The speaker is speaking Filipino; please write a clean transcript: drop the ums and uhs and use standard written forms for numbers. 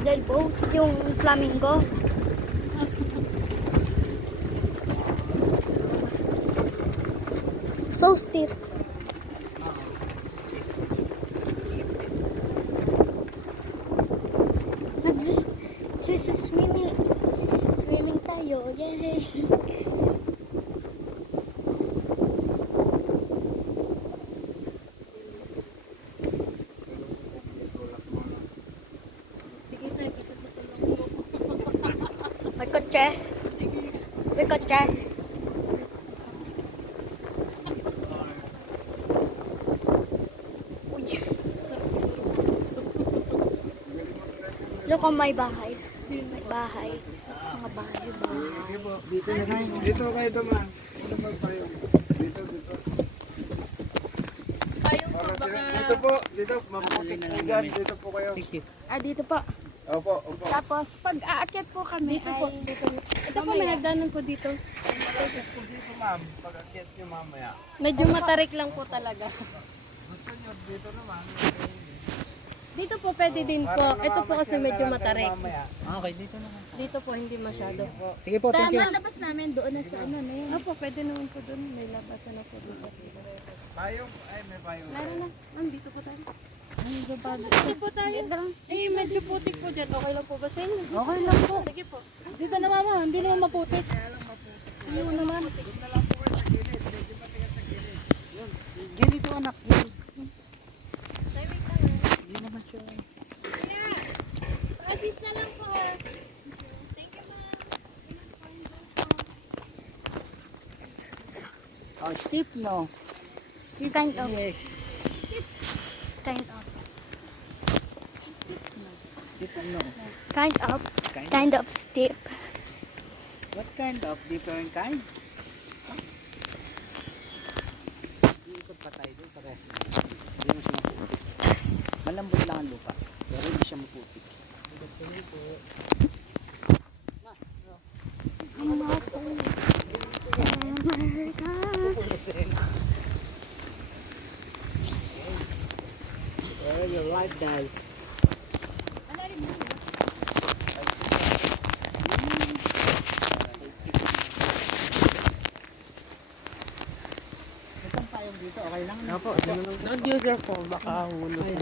paddle boat, yung flamingo. So steep. Swimming tayo. Yay! May kotse. May kotse. Uy. Look on may bahay. May bahay. Mga bahay. Dito na kayo. Dito kayo dumaan. Dito tayo. Dito. Ayun po, baka... Dito po. Dito. Maputik dyan. Dito po kayo. Dito po. Opo. Tapos, pag aakyat po kami Dito po. Ito po, may nagdanan po dito. Malapit po dito ma'am. Pag-akyat nyo mamaya. Medyo matarik lang po talaga. Gusto nyo dito naman. Dito po, pwede din po. Ito po kasi medyo matarik. Okay, dito naman. Dito po, hindi masyado. Sige po, thank you. Sa labas namin, doon na sa ano na yun. Opo, pwede naman po doon. May labasan na po doon sa pila. Payong. Ay, may payong. Meron na. Ma'am, dito po tayo. Dito po tayo. Eh, medyo putik po dyan. Okay lang po ba sa inyo? Okay lang po. Sige po. Dito na mama, hindi naman maputik. Ayun naman. Gilid to anak, gilid. Tayo, wait lang. Hindi naman siya. Assist na lang po ha. Thank you, ma'am. Oh, steep no? Kind of. Yes. Kind of. Steep no? Kind of steep. What kind of different kind? Iikot pa tayo doon, parehas lang. Hindi mo siya maputik. Malambot lang ang lupa, pero hindi siya maputik. Well, your life dies. Itong payong dito, okay lang. Opo, don't use your phone, baka hulog.